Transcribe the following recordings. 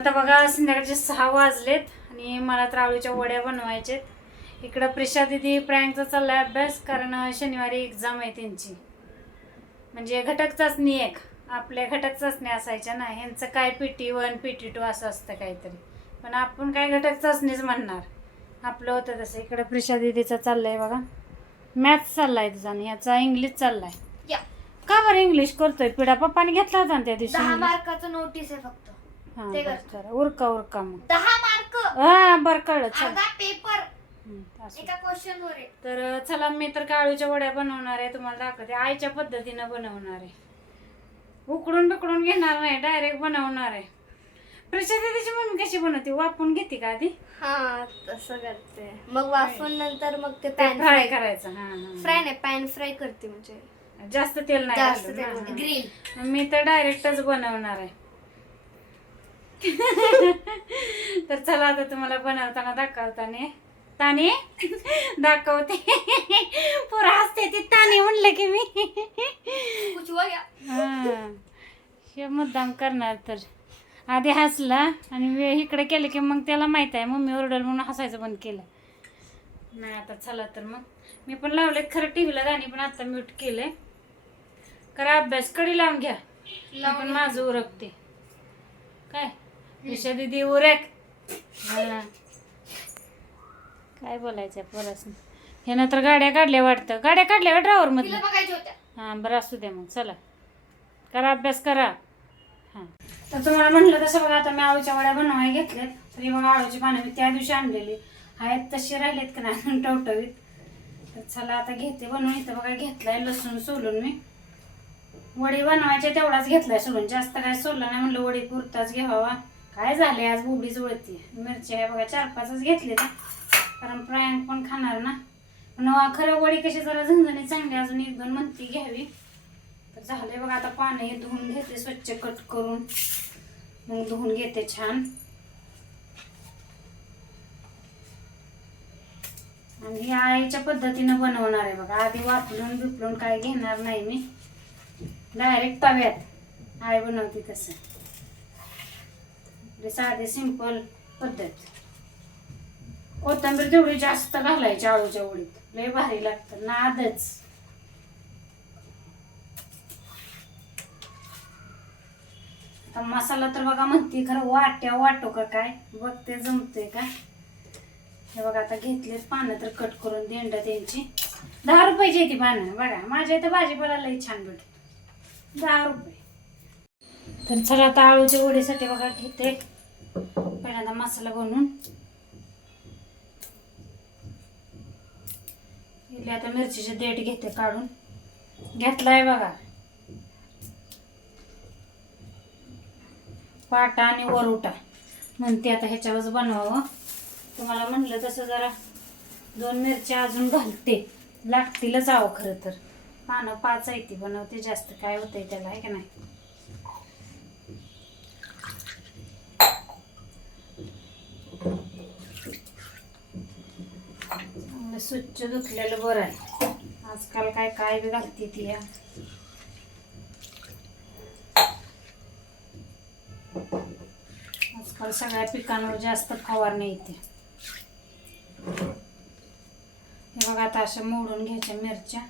आता बघा संध्याकाळचे 6 वाजलेत आणि मला तर आळूच्या वड्या बनवायचेत. इकडं प्रिशा दीदी प्रँकचा चाललाय अभ्यास, कारण शनिवारी एक्झाम आहे त्यांची. म्हणजे घटक चाचणी एक आपल्या घटक चाचणी असायच्या ना, ह्यांचं काय PT1 PT2 असं असतं काहीतरी, पण आपण काय घटक चाचणीच म्हणणार, आपलं होतं तसं. इकडं प्रिशा दीदीचा चाललाय बघा मॅथ्स चाललाय तुझा आणि ह्याचा इंग्लिश चाललाय. का बरं इंग्लिश करतोय पिढा? पप्पाने घेतला होता ना त्या दिवशी. 10 मार्काचं नोटीस आहे फक्त. ते उरका मग 10 मार्क. हा बरं कळलं. अर्धा पेपर एका क्वेश्चन वर आहे. तर चला, मी तर काळूच्या वड्या बनवणार आहे, तुम्हाला दाखवते. आईच्या पद्धतीनं बनवणार आहे, उकडून बिकडून घेणार नाही, डायरेक्ट बनवणार आहे. प्रसिद्ध त्याची मम्मी कशी बनवते? वाफून घेते का आधी? हा तसं करते, मग वाफून नंतर मग ते पॅन फ्राय करायचं. फ्राय नाही, पॅन फ्राय करते, म्हणजे जास्त तेल नाही जास्त घालून. तेल ग्रिल. मी तर डायरेक्टच बनवणार आहे. तर चला, आता तुम्हाला बनवताना दाखवते. पुरा हसते ती ताने म्हणलं की मी. हे मुद्दाम करणार. तर आधी हसला आणि इकडे केलं की मग त्याला माहित आहे मम्मी ओरडल म्हणून हसायचं बंद केलं. नाही आता चला, तर मग मी पण लावले खरं टीव्हीला गाणी, पण आता म्यूट केलंय. करा अभ्यास, कडी लावून घ्या. पण माझं उरकते काय विषय दीदी उरक. काय बोलायचं परस. हे नंतर गाड्या काढल्या वाटतं, गाड्या काढल्या ड्रायव्हर मध्ये बघायच्या होत्या. हां बरं असू द्या मग. चला करा अभ्यास करा. हां तर तुम्हाला म्हटलं तसं बघा, आता मी आळूच्या वड्या बनवाय घेतल्यात. तरी बघा आळूची पानं मी त्या दिवशी आणलेली आहेत, तशी राहिलेत का नाही टवटवीत. तर चला आता घेते बनवून. इथं बघा घेतलाय लसूण सोलून. मी वडी बनवायच्या तेवढाच घेतलाय सोलून, जास्त काय सोललं नाही, म्हणलं वडी पुरताच घ्यावा. काय झाले आज बोबडीच वळती. मिरची आहे बघा 4-5च घेतले ना, कारण प्रँक पण खाणार ना. पण खरं वडी कशी जरा झणझणी चांगली, अजून 1-2 म्हणती घ्यावी. तर झालंय बघा, आता पाणी धुवून घेते स्वच्छ कट करून, मग धुवून घेते छान. आणि ही आईच्या पद्धतीनं बनवणार आहे बघा. आधी वापरून बिपलून काय घेणार नाही मी, डायरेक्ट तव्यात आई बनवते तसं. साधी सिंपल पद्धत. कोथिंबीर तेवढी जास्त घालायची आळूच्या वडीत, लय भारी लागतं. नादच. आता मसाला तर बघा म्हणते खरं वाटो का काय, बघते जमते का. हे बघा आता घेतलेत पानं तर कट करून देंड त्यांची. 10 रुपयाची ती पानं बघा. माझ्या इथं भाजीपाला लई छान भेटत, 10 रुपये. तर चला आता आळूच्या वडीसाठी बघा घेते पहिल्यांदा मसाला बनवून. इथले आता मिरचीचे देठ घेते काढून, घेतलाय बघा पाटा आणि वरोटा. म्हणते आता ह्याच्यावरच बनवावं. तुम्हाला म्हणलं तसं जरा 2 मिरच्या अजून घालते, लागतीलच आव. खरं तर पानं 5 आहे ती बनवते, जास्त काय होतंय त्याला, आहे का नाही. स्वच्छ धुतलेलं बरं आहे. आजकाल काय बी घालते ती. आजकाल सगळ्या पिकांवर जास्त फवारणी येते. हे बघा आता अशा मोडून घ्यायच्या मिरच्या.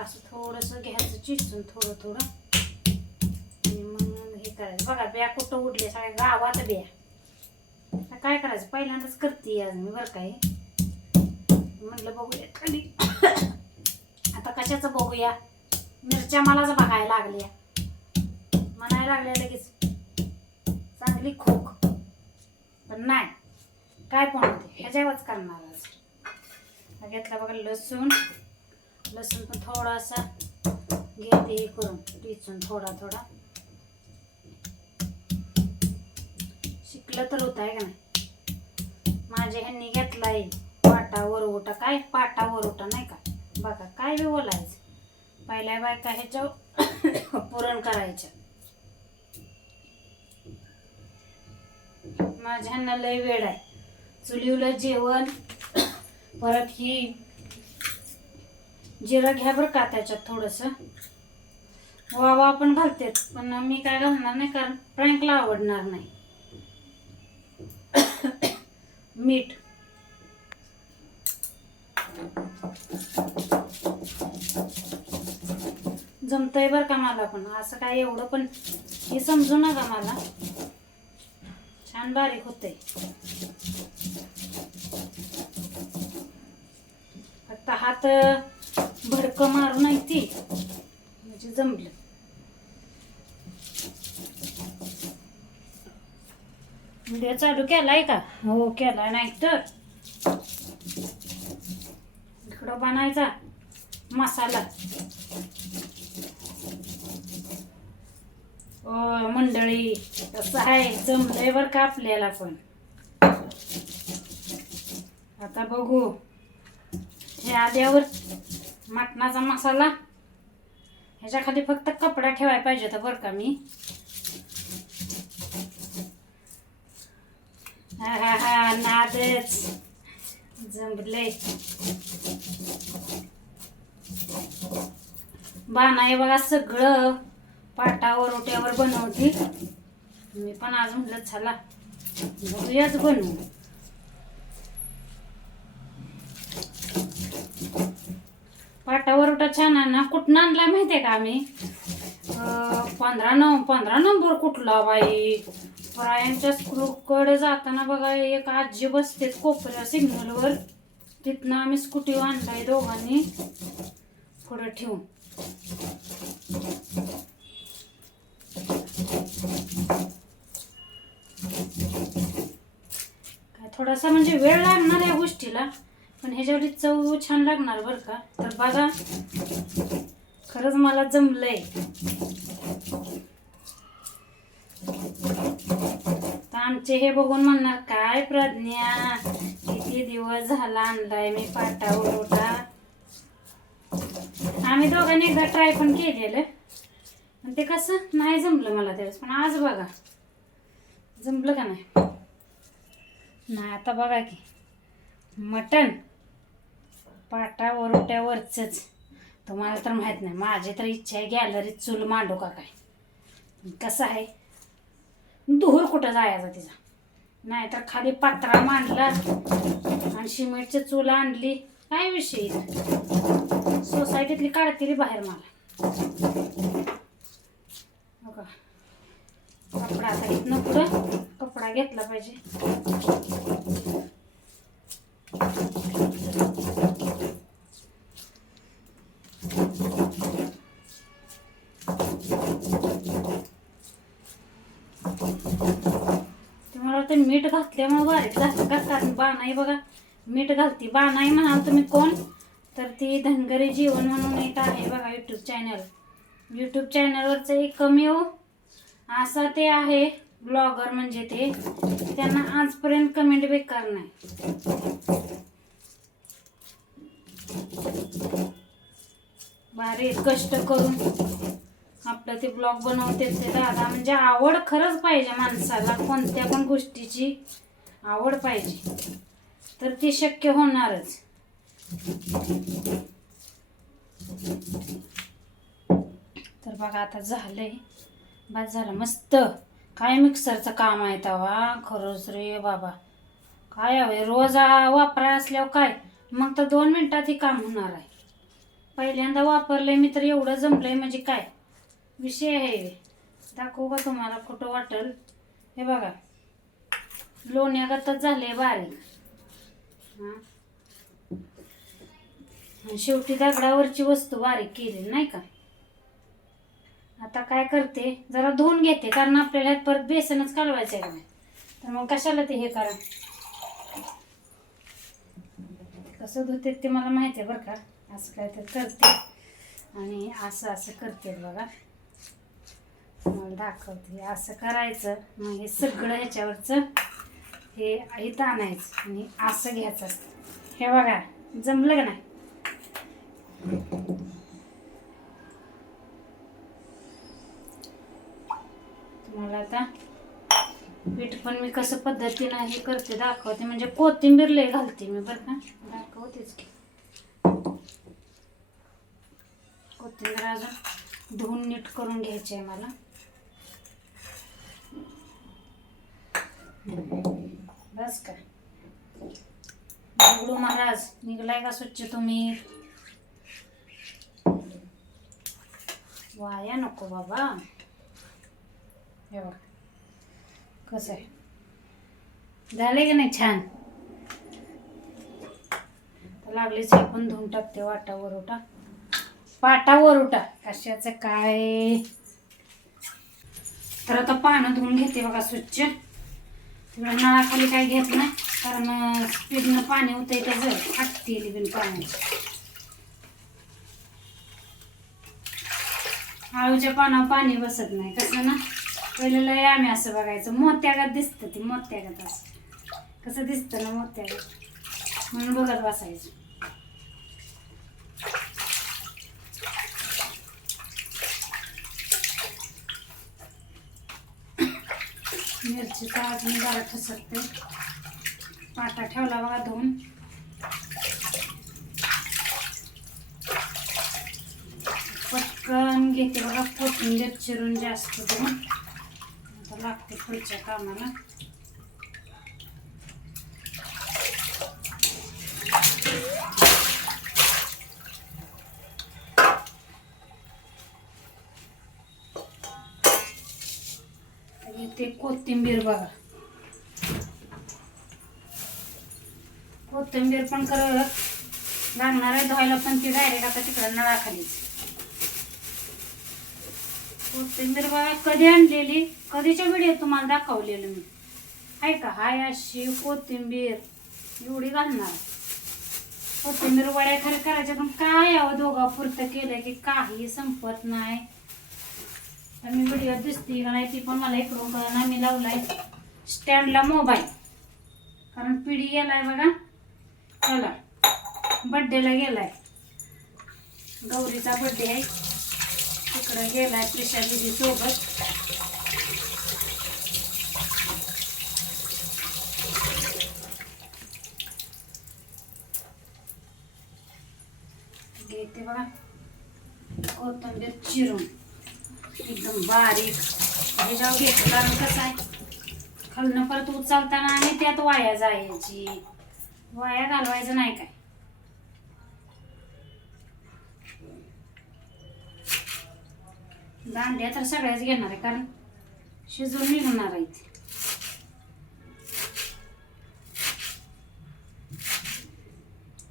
असं थोडंसं घ्यायचं चिचून थोडं आणि मग हे करायचं. बघा बिया कुठं उडले सगळ्या गावात बिया. काय करायचं, पहिल्यांदाच करते आज मी बरं काय. म्हटलं बघूया खाली. आता कशाचं बघूया, मिरच्या मलाच बघायला लागल्या, म्हणायला लागल्या लगेच चांगली खोक. पण नाही, काय पण होते ह्याच्यावरच करणार आज. घेतला बघा लसूण पण थोडासा घेते हे करून टिचून, थोडा. शिकलं तर होत आहे का नाही. माझ्या ह्यांनी घेतलाय पाटा वरोटा. काय पाटा वरोटा नाही का, बघा काय बी बोलायचं. पहिल्या बायका ह्याच्यावर पुरण करायच्या. माझ्या ह्यांना लय वेळ आहे. चुलीवलं जेवण, परत ही जिरं घ्या बरं का त्याच्यात थोडंसं. वावा पण घालते, पण मी काय घालणार नाही कारण फ्रँकला आवडणार नाही. मीठ जमतंय बरं का मला, पण असं काय एवढं पण हे समजू नका मला. छान बारीक होतंय. फक्त हात भडकं मारू नाही ती म्हणजे जमलं. व्हिडिओ चालू केलाय का? हो केलाय. नाही तर इकडं बनायचा मसाला. ओ मंडळी, तसं आहे, जमलंय बरं का आपल्याला पण. आता बघू हे आल्यावर मटणाचा मसाला. ह्याच्या खाली फक्त कपडा ठेवायला पाहिजे होता बरं का मी. हा हा हा, नादच जमले. बाणाई बघा सगळं पाटावर ओट्यावर बनवते. मी पण आज म्हटलं चला बघूयाच बनवू. पाटावर ओटा छान आहे ना. कुठं आणला माहितीये का आम्ही? 15 नंबर कुठला बाई. प्रायांच्या स्कूलकडे जाताना बघा एक आजी बसते कोपऱ्या सिग्नलवर. तिथनं आम्ही स्कूटी आणलाय दोघांनी पुढं ठेवून. काय थोडासा म्हणजे वेळ लागणार या गोष्टीला, पण ह्याच्यावर चव छान लागणार बरं का. तर बघा खरंच मला जमलंय. तर आमचे हे बघून म्हणणार काय प्रज्ञा किती दिवस झाला आणलाय मी पाटावर ओटा. आम्ही दोघांनी एकदा ट्राय पण केलेलं, पण ते कसं नाही जमलं मला त्यावेळेस. पण आज बघा जमलं का नाही. नाही आता बघा की मटण पाटावर ओट्यावरच. तुम्हाला तर माहित नाही, माझी तर इच्छा आहे गॅलरीत चूल मांडू का काय. कसं आहे दुहर कुठं जायचा तिचा. नाहीतर खाली पात्रा मांडला आणि सिमेंटची चूल आणली. काय विषय सोसायटीतली काढतील बाहेर मला. बघा कपडा आता इथनं पुढं कपडा घेतला पाहिजे. तुम्हाला ते मीठ घातल्यामुळे बारीक झालं का, कारण बाणाई बघा मीठ घालती. बाणाई म्हणाल तुम्ही कोण, तर ती धनगरी जीवन म्हणून एक आहे बघा यूट्यूब चॅनल. यूट्यूब चॅनलवरचं एक कमी हो असं ते आहे ब्लॉगर, म्हणजे ते त्यांना आजपर्यंत कमेंट बेकार नाही. भारी कष्ट करून आपलं ते ब्लॉग बनवते ते दादा. म्हणजे आवड खरंच पाहिजे माणसाला, कोणत्या पण गोष्टीची आवड पाहिजे तर ती शक्य होणारच. तर बघा आता झालंय, बस झालं मस्त. काय मिक्सरचं काम आहे तेव्हा खरंच रे बाबा. काय हवे रोज वापराय असल्यावर काय मग तर 2 मिनिटात ही काम होणार आहे. पहिल्यांदा वापरलंय मी तर एवढं जमलंय म्हणजे काय विषय आहे. दाखवू का तुम्हाला कुठं वाटेल. हे बघा लोण्यागतच झाले बारीक. शेवटी दगडावरची वस्तू बारीक केली नाही का. आता काय करते जरा धुवून घेते, कारण आपल्याला परत बेसनच कालवायचं आहे का नाही. तर मग कशाला ते हे करा. कसं धुते ते मला माहिती आहे बरं का. असं काय तर करते आणि असं असं करते बघा. मला दाखवते असं करायचं. मग हे सगळं ह्याच्यावरचं हे इथं आणायचं आणि असं घ्यायचं असतं. हे बघा जमलं का नाही. तुम्हाला आता पीठ पण मी कसं पद्धतीनं हे करते दाखवते, म्हणजे कोथिंबीर लय घालते मी बरं का, दाखवतेच की. कोथिंबीर अजून धुवून नीट करून घ्यायची आहे मला. बस का दगडू महाराज निघलाय का स्वच्छ तुम्ही? वाया नको बाबा. हे बघ कसं आहे, झाले की नाही छान. लागलीच हे पण धुवून टाकते वाटावर उठा पाटावर उठा कशाचं काय. तर आता पानं धुवून घेते बघा स्वच्छ. तिकडे नळाखाली काय घेत नाही, कारण स्पीडनं पाणी होतंय त्याचं फाटते बिन पाण्याची. आळूच्या पानावर पाणी बसत नाही, कसं ना पहिलं लय आम्ही असं बघायचं, मोत्यागत दिसतं ती, मोत्यागत असं कसं दिसतं ना मोत्यागत, म्हणून बघत बसायचं. मिरचीचा अजून जरा ठसकते. पाटा ठेवला बघा धुवून. पटकन घेते बघा कोथिंबीर चिरून जास्त देऊन. आता लागते पुढच्या कामाला. घेते कोथिंबीर बघा. कोथिंबीर पण करत लागणार आहे धुवायला, पण ती डायरेक्ट आता तिकडं नळाखालीच. कोथिंबीर बघा कधी आणलेली, कधीच्या व्हिडिओ तुम्हाला दाखवलेलं मी, आहे का. हाय अशी कोथिंबीर एवढी घालणार. कोथिंबीर वड्या खाली करायच्या, पण काय यावं दोघा पुरतं केलं की काही संपत नाही. तर मी व्हिडिओ दिसते का नाही ती पण मला इकडून कळना. मी लावलाय स्टँडला मोबाईल, कारण पिढी गेलाय बघा चला बड्डेला गेलाय. गौरीचा बड्डे आहे, तिकडं गेलाय प्रिशा दिदी सोबत. घेते बघा कोथिंबीर चिरून एकदम बारीक ह्याच्यावर घेते, कारण कसं आहे खालनं परत उचलताना आणि त्यात वाया जायची, वाया घालवायचं नाही काय. दांड्या तर सगळ्याच घेणार आहे, कारण शिजून निघणार आहे ते.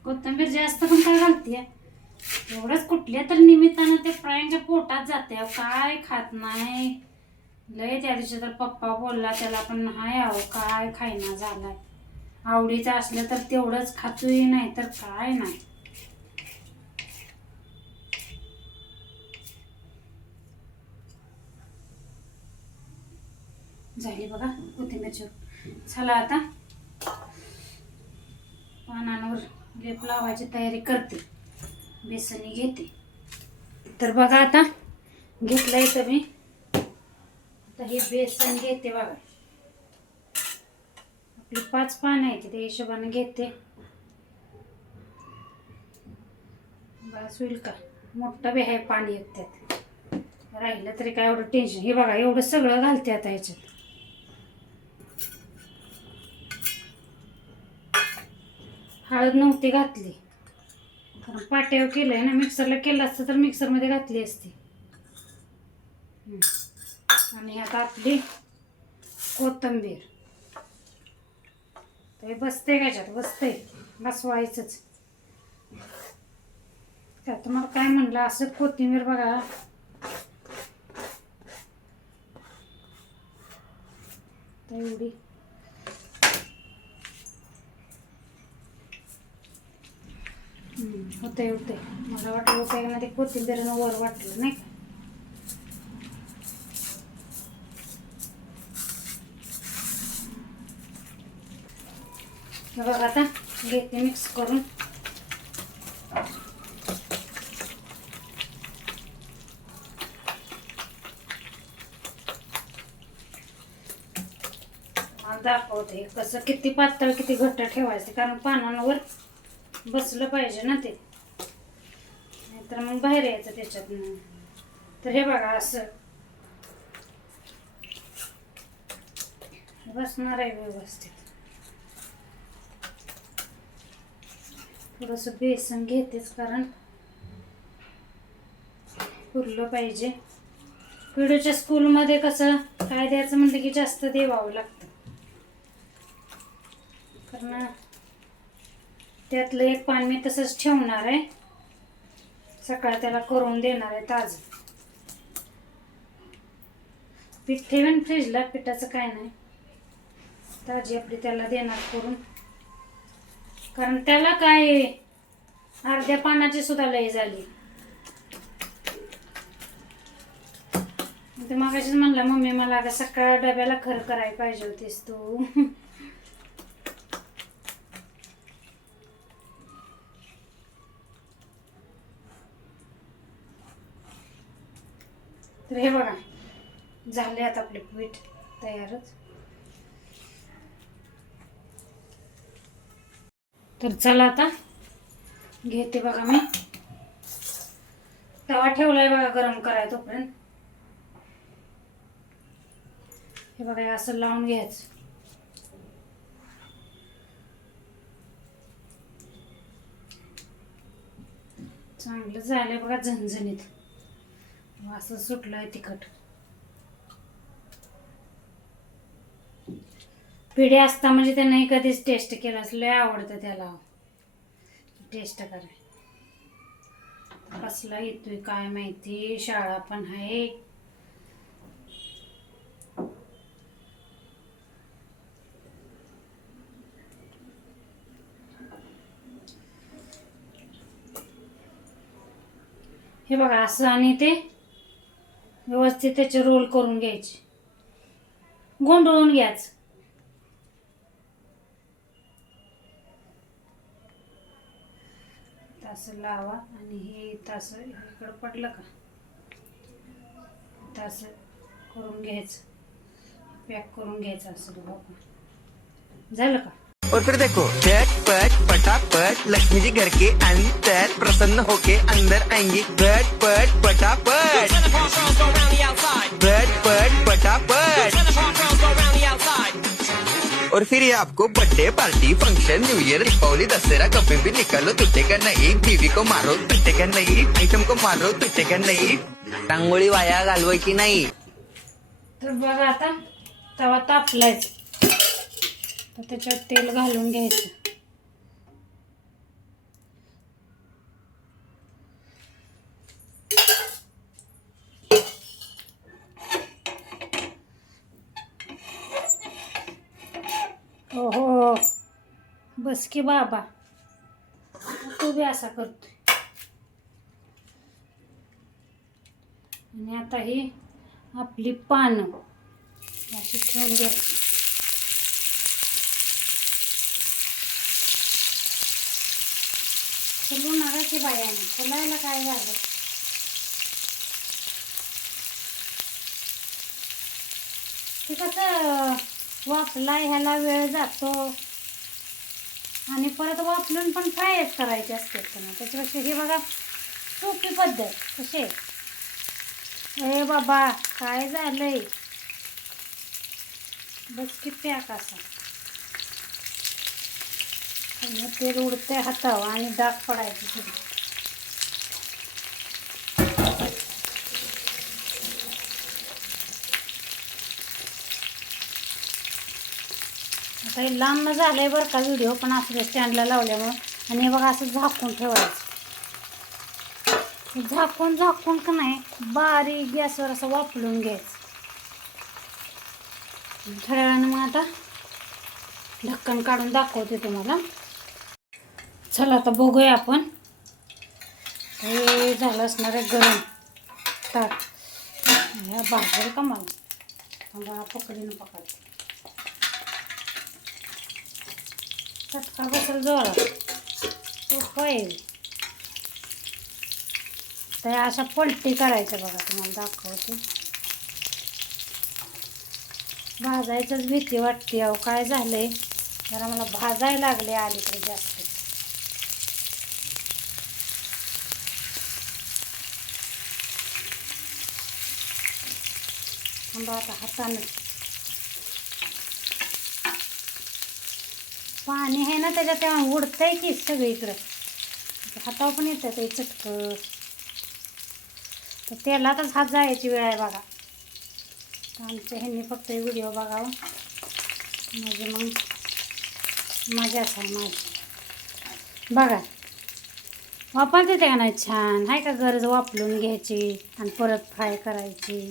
कोथिंबीर जास्त पण काय घालते एवढंच, कुठल्या तर निमित्तानं ते प्राण्यांच्या पोटात जाते, काय खात नाही. लय त्या दिवशी तर पप्पा बोलला त्याला, पण नाही आहो काय खायना झालाय. आवडीचं असलं तर तेवढंच खातोय, नाही तर काय नाही. झाली बघा कोथिंबीरची. चला आता पानांवर लेप लावायची तयारी करते. बेसनी घेते. तर बघा आता घेतलंय तर मी आता हे बेसन घेते बघा. आपली 5 पानं आहेत त्या हिशोबाने घेते. बस होईल का, मोठं बी आहे पाणी एक त्यात, राहिलं तरी काय एवढं टेन्शन. हे बघा एवढं सगळं घालते आता ह्याच्यात. हळद नव्हती घातली, कारण पाट्यावर केलंय ना, मिक्सरला केलं असतं तर मिक्सरमध्ये घातली असती. आणि आता आपली कोथिंबीर ते बसते त्याच्यात, बसते बसवायचंच. तुम्हाला काय म्हणलं असं कोथिंबीर बघा एवढी होते होते. मला वाटलं होतं ना ते कोथिंबीरनं वर वाटलं नाही का. बघा आता घेते मिक्स करून. तुम्हाला दाखवते कसं किती पातळ किती घट्ट ठेवायचं, कारण पानांवर बसलं पाहिजे ना ते, नाहीतर मग बाहेर यायचं त्याच्यातनं. तर हे बघा असं बसणार आहे व्यवस्थित. थोडंसं बेसन घेतेच, कारण पुरलं पाहिजे. पिढूच्या स्कूलमध्ये कसं काय द्यायचं म्हणलं की जास्त देवावं लागतं, कारण त्यातलं एक पान मी तसंच ठेवणार आहे, सकाळ त्याला करून देणार आहे ताज. पीठ ठेवेन फ्रीजला, पिठाचं काय नाही, ताजी आपली त्याला देणार करून. कारण त्याला काय अर्ध्या पानाची सुद्धा लय झाली. ते मागाशीच म्हणलं मम्मी मला अगं सकाळ डब्याला खरं करायला पाहिजे होतीस तू. तर हे बघा झाले आता आपले पीठ तयारच. तर चला आता घेते बघा, मी तवा ठेवलाय बघा गरम करायला. तोपर्यंत हे बघा हे असं लावून घ्यायचं. चांगलं झालंय बघा झणझणीत, असं सुटलंय तिखट. पिढे असता म्हणजे ते नाही कधीच टेस्ट केलं असं, लय आवडतं त्याला टेस्ट करायला. कसला येतोय काय माहिती, शाळा पण आहे. हे बघा असं, आणि ते व्यवस्थित त्याचे रोल करून घ्यायचे, गोंधळून घ्यायचं. असं लावा, आणि हे तसं इकडं पडलं का तसं करून घ्यायचं, पॅक करून घ्यायचं असं बघा. झालं का? और फिर देखो झटपट पटापट लक्ष्मी जी घर के अंदर प्रसन्न होके अंदर आएंगी. झटपट पटापट झटपट पटापट. और फिर ये आपको birthday party function new year Deepawali Dussehra कभी भी निकालो टूटेगा नहीं. बीवी को मारो टूटेगा नहीं, आइटम को मारो टूटेगा नहीं. रांगोळी वाया घालवायची नाही. तर बघा आता तवा तापलायच, तर त्याच्यात तेल घालून घ्यायचं. हो बस की बाबा, तू बी असा करतोय. आणि आता ही आपली पानं अशी ठेवून घ्यायची. फुलू नका की बायाने, फुलायला काय झालं. ते कसं वापलाय ह्याला वेळ जातो, आणि परत वापरून पण फ्रायच करायचे असते ना. त्याच्यापेक्षा हे बघा सोपी पद्धत. कशी ए बाबा काय झालंय, बस की पॅक असा. तेल उडते हातावर आणि डाग पडायचे सगळे. आता हे लांब झालंय बरं का व्हिडिओ, पण असं स्टँडला लावल्यामुळं. आणि हे बघा असं झाकून ठेवायचं, झाकून झाकून का नाही बारीक गॅसवर असं वापरून घ्यायचं. थोड्या वेळानं मग आता ढक्कन काढून दाखवते तुम्हाला. चला आता बघूया आपण. हे झालं असणार आहे गरम ताट. ह्या भाजल का मला पकडीनं पकडते, चटका बसेल जोरात. सोपं आहे. तर अशा पलटी करायच्या बघा, तुम्हाला दाखवते. भाजायचंच भीती वाटते. अहो काय झालंय, जरा मला भाजायला लागले अलीकडे जास्त. थांबा आता हातानं, पाणी आहे ना त्याच्यात, तेव्हा उडतंय की सगळीकडं. हातावर पण येतं ते चटकं. तर तेलातच हात जायची वेळ आहे बघा. आमच्या ह्यांनी फक्त व्हिडिओ बघावा म्हणजे मग मजाच आहे माझी. बघा वापरते ते का नाही छान आहे का. गरज वापरून घ्यायची आणि परत फ्राय करायची.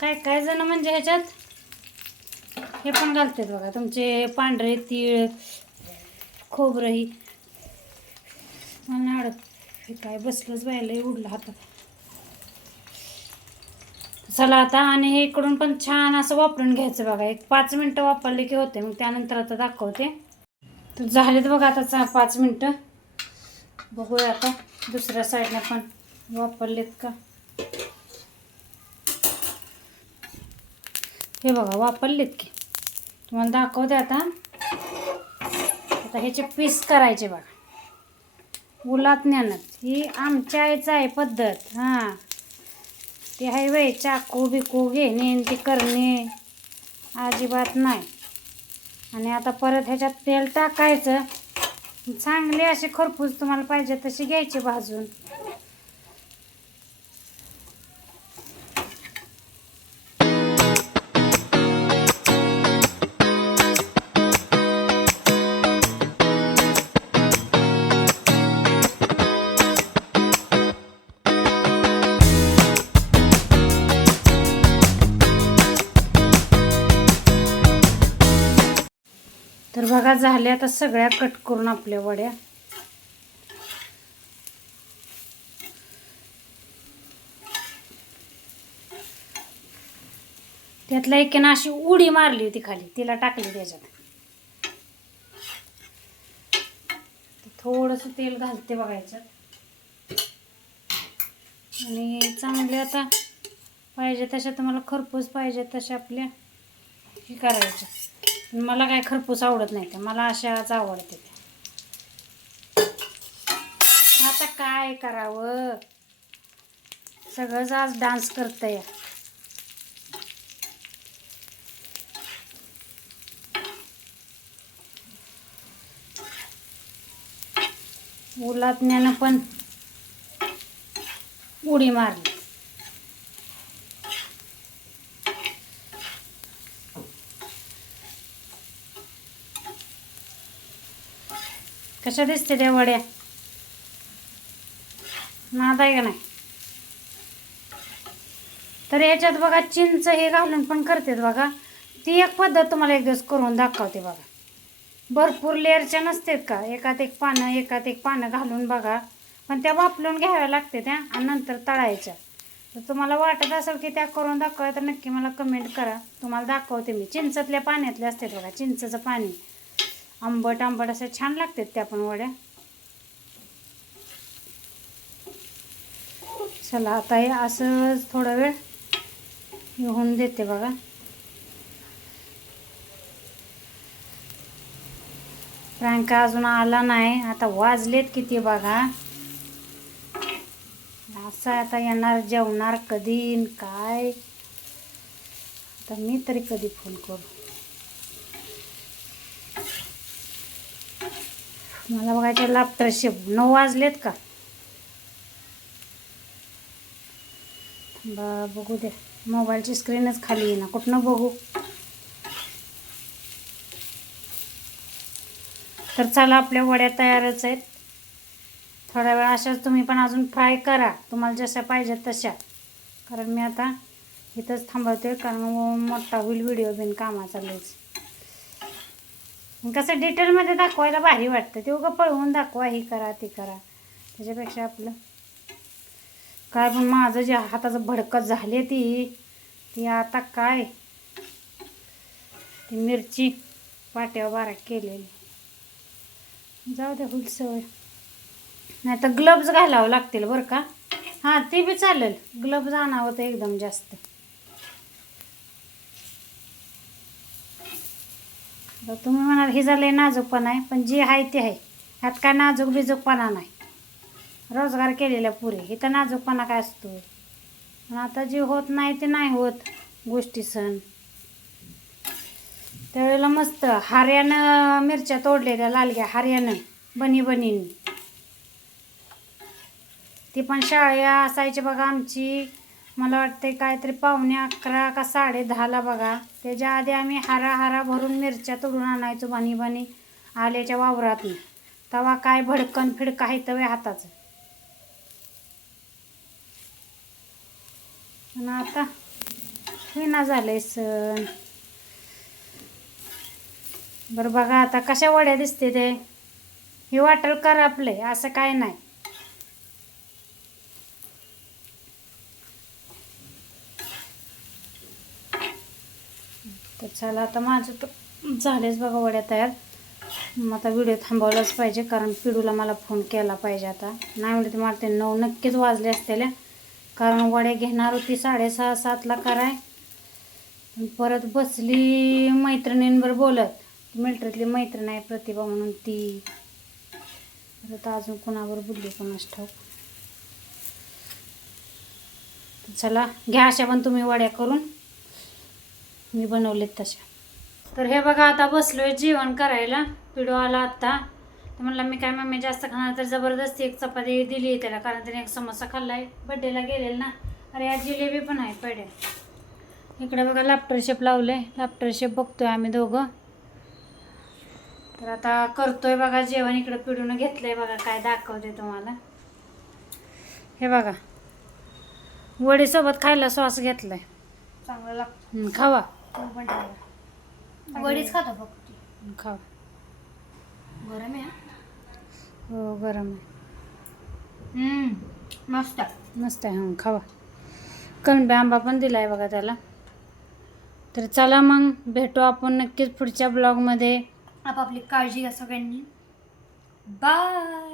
काय काय जण म्हणजे ह्याच्यात हे पण घालतात बघा, तुमचे पांढरे तीळ, खोबरंही. मला अडत हे काय बसलंच बायला उडलं हातात. चला आता, आणि हे इकडून पण छान असं वापरून घ्यायचं बघा. एक 5 मिनटं वापरले की होते. मग त्यानंतर आता दाखवते. तर झालेत बघा आता 5 मिनटं. बघूया आता दुसऱ्या साईडने पण वापरलेत का. हे बघा वापरलेत की, तुम्हाला दाखवते आता. आता ह्याचे पीस करायचे बघा उलात नेण्यात. ही आमच्या आईचं आहे पद्धत. हां ते आहे वय चाकू बिकू घेणे ते करणे अजिबात नाही. आणि आता परत ह्याच्यात तेल टाकायचं. चांगले असे खरपूस तुम्हाला पाहिजे तसे घ्यायचे भाजून. तर बघा झाल्या आता सगळ्या कट करून आपल्या वड्या. त्यातला एकानं अशी उडी मारली होती खाली, तिला टाकली त्याच्यात. थोडंसं तेल घालते बघा याच्यात. आणि चांगले आता पाहिजे तशा, तुम्हाला खरपूस पाहिजे तशा आपल्या हे करायच्या. मला काय खरपूस आवडत नाही, त्या मला अशाच आवडते. आता काय करावं, सगळंच आज डान्स करतंय. उलातण्यानं पण उडी मारली. कशा दिसते त्या वड्या, नाद आहे का नाही. तर याच्यात बघा चिंच हे घालून पण करतात बघा. ती एक पद्धत तुम्हाला एक दिवस करून दाखवते बघा. भरपूर लेअरच्या नसतात का, एकात एक पानं घालून बघा. पण त्या वापरून घ्याव्या लागते त्या, आणि नंतर तळायच्या. तर तुम्हाला वाटत असेल की त्या करून दाखवा तर नक्की मला कमेंट करा. तुम्हाला दाखवते मी. चिंचातल्या पाण्यातल्या असतात बघा, चिंचेचं पाणी आंबट आंबट असं छान लागतात त्या पण वड्या. चला आता हे असंच थोडा वेळ होऊन देते बघा. प्रियंका अजून आला नाही. आता वाजलेत किती बघा. असं आता येणार, जेवणार कधी काय. आता मी तरी कधी फोन करू. मला बघायचे लाफ्टर शेफ. 9 वाजलेत का. बघू दे, मोबाईलची स्क्रीनच खाली येईना, कुठनं बघू. तर चला आपल्या वड्या तयारच आहेत. थोड्या वेळ अशाच तुम्ही पण अजून फ्राय करा, तुम्हाला जशा पाहिजे तशा. कारण मी आता इथंच थांबवते, कारण मोठा होईल व्हिडिओ बिन कामाचा लयच. कसं डिटेलमध्ये दाखवायला भारी वाटतं. ते उगं पळवून दाखवा, ही करा ती करा, त्याच्यापेक्षा आपलं काय. पण माझं जे हाताचं भडकत झाले ती आता काय, ती मिरची पाट्यावर बारीक केलेली. जाऊ दे, होईल सवय. नाही तर ग्लव्ज घालावं लागतील बरं का. हां ते बी चालेल, ग्लव्ज आणावं तर एकदम जास्त. तर तुम्ही म्हणाल हे झालं नाजूकपणा आहे, पण जे आहे ते आहे. ह्यात काय नाजूक बिजूकपणा नाही. रोजगार केलेल्या पुरे इथं नाजूकपणा काय असतो. पण आता जे होत नाही ते नाही होत गोष्टी सण. त्यावेळेला मस्त हार्यानं मिरच्या तोडलेल्या लालग्या हार्यानं बनींनी. ती पण शाळा असायची बघा आमची, मला वाटते काहीतरी 11:15 का 10:30 बघा. त्याच्या आधी आम्ही हारा भरून मिरच्या तोडून आणायचो बनी आल्याच्या वावरातून. तेव्हा काय भडकन फिडका आहे तवे हाताचं. पण आता होईना झालंय सण. बरं बघा आता कशा वड्या दिसते ते. हे वाटल कर आपले असं काय नाही. तर चला आता माझं तर झालेच बघा वड्या तयार. मग आता व्हिडिओ थांबवलाच पाहिजे, कारण पिडूला मला फोन केला पाहिजे आता. नाही म्हणजे ते मारते 9 नक्कीच वाजले असतेल्या, कारण वड्या घेणार होती 6:30-7ला कराय. परत बसली मैत्रिणींवर बोलत. मिलिटरीतली मैत्रीण आहे प्रतिभा म्हणून, ती परत अजून कोणावर बोलली कोणास ठाऊक. चला घ्या अशा पण तुम्ही वड्या करून, मी बनवलेत तशा. तर हे बघा आता बसलोय जेवण करायला. पिडू आला आत्ता. तर म्हणलं मी काय मम्मी जास्त खाणार, तर जबरदस्ती एक चपाती दिली त्याला, कारण त्याने एक समोसा खाल्लाय. बड्डेला गेलेला ना. अरे आज जिलेबी पण आहे पेढे. इकडे बघा लाफ्टर शेप लावले. लाफ्टर शेप बघतोय आम्ही दोघं. तर आता करतोय बघा जेवण. इकडे पिडून घेतलंय बघा, काय दाखवते तुम्हाला. हे बघा वडीसोबत खायला सॉस घेतलाय. चांगलं लागतं. खावा. वडीच खातो फक्त. खावा. गरम आहे. हो गरम आहे. मस्त मस्त आहे. खावा. कणबे आंबा पण दिलाय बघा त्याला. तर चला मग भेटू आपण नक्कीच पुढच्या ब्लॉगमध्ये. आपापली काळजी घ्या सगळ्यांनी. बाय.